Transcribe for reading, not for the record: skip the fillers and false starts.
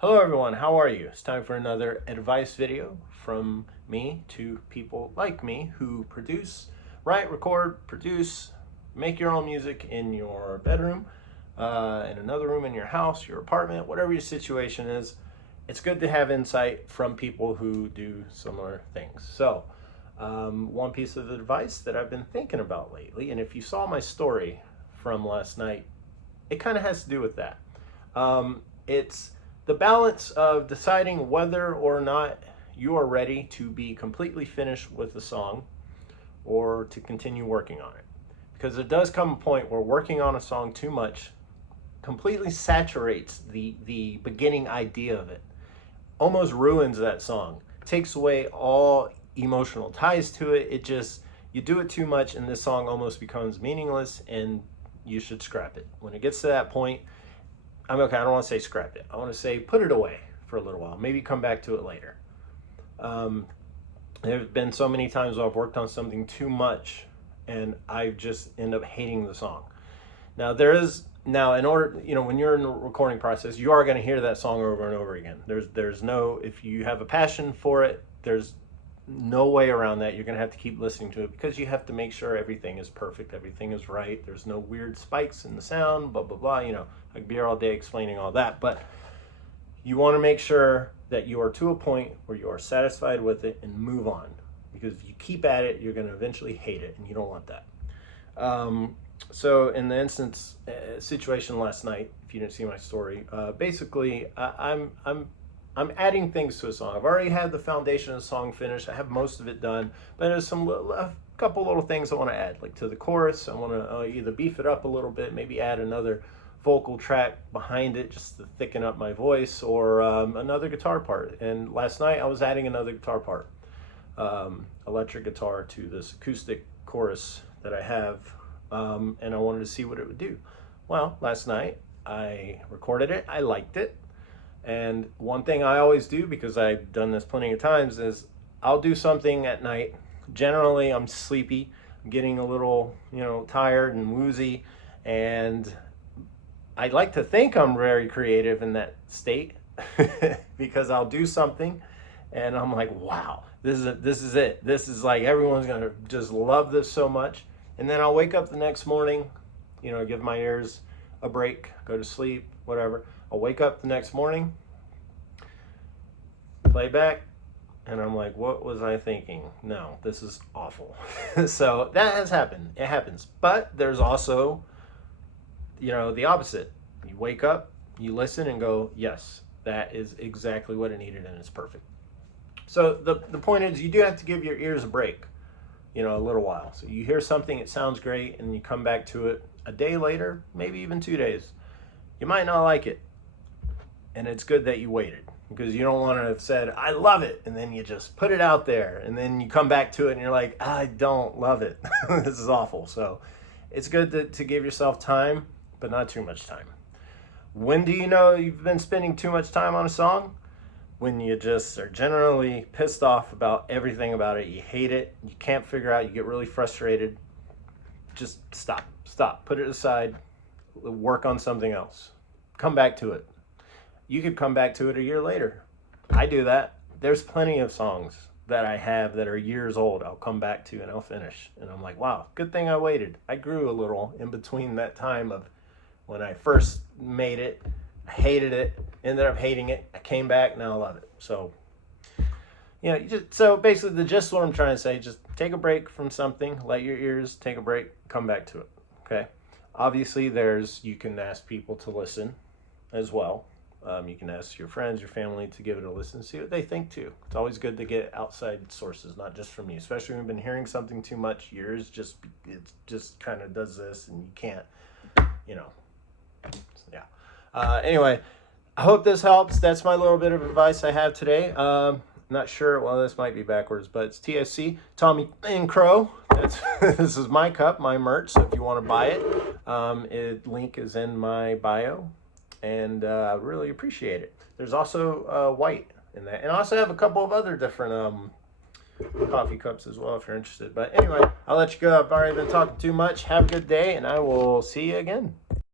Hello everyone, how are you? It's time for another advice video from me to people like me who write, record, produce, make your own music in your bedroom, in another room in your house, your apartment, whatever your situation is. It's good to have insight from people who do similar things. So, one piece of advice that I've been thinking about lately, and if you saw my story from last night, it kind of has to do with that. It's the balance of deciding whether or not you are ready to be completely finished with the song or to continue working on it. Because it does come a point where working on a song too much completely saturates the beginning idea of it, almost ruins that song, takes away all emotional ties to it. You do it too much and this song almost becomes meaningless and you should scrap it. When it gets to that point, I don't want to say scrap it. I want to say put it away for a little while. Maybe come back to it later. There have been so many times where I've worked on something too much and I just end up hating the song. Now in order, when you're in the recording process, you are going to hear that song over and over again. If you have a passion for it, there's no way around that. You're going to have to keep listening to it because you have to make sure everything is perfect, everything is right. There's no weird spikes in the sound, blah, blah, blah. I could be here all day explaining all that, but you want to make sure that you are to a point where you are satisfied with it and move on. Because if you keep at it, you're going to eventually hate it, and you don't want that. So in the situation last night, if you didn't see my story, basically I'm adding things to a song. I've already had the foundation of the song finished. I have most of it done, but there's a couple little things I want to add, like to the chorus. I want to either beef it up a little bit, maybe add another vocal track behind it just to thicken up my voice, or another guitar part. And last night I was adding another guitar part, electric guitar, to this acoustic chorus that I have, and I wanted to see what it would do. Well, last night I recorded it. I liked it. And one thing I always do, because I've done this plenty of times, is I'll do something at night. Generally, I'm sleepy, I'm getting a little, tired and woozy, and I like to think I'm very creative in that state because I'll do something and I'm like, wow, this is it. This is like, everyone's going to just love this so much. And then I'll wake up the next morning, give my ears a break, go to sleep, whatever. I'll wake up the next morning, play back, and I'm like, what was I thinking? No, this is awful. So that has happened. It happens. But there's also, the opposite. You wake up, you listen and go, yes, that is exactly what it needed and it's perfect. So the point is, you do have to give your ears a break, a little while. So you hear something, it sounds great, and you come back to it a day later, maybe even 2 days. You might not like it. And it's good that you waited, because you don't want to have said, I love it, and then you just put it out there, and then you come back to it and you're like, I don't love it. This is awful. So it's good to give yourself time, but not too much time. When do you know you've been spending too much time on a song? When you just are generally pissed off about everything about it. You hate it. You can't figure out. You get really frustrated. Just stop. Put it aside. Work on something else. Come back to it. You could come back to it a year later. I do that. There's plenty of songs that I have that are years old I'll come back to and I'll finish. And I'm like, wow, good thing I waited. I grew a little in between that time of when I first made it. I hated it, ended up hating it. I came back, now I love it. So, so basically the gist of what I'm trying to say, just take a break from something, let your ears take a break, come back to it, okay? Obviously you can ask people to listen as well. You can ask your friends, your family to give it a listen, see what they think too. It's always good to get outside sources, not just from you, especially when you've been hearing something too much. It just kind of does this and you can't, yeah. Anyway, I hope this helps. That's my little bit of advice I have today. Not sure, well, this might be backwards, but it's TSC, Tommy and Crow. This is my cup, my merch, so if you want to buy it, link is in my bio. And I really appreciate it. There's also white in that. And I also have a couple of other different coffee cups as well if you're interested. But anyway, I'll let you go. I've already been talking too much. Have a good day, and I will see you again.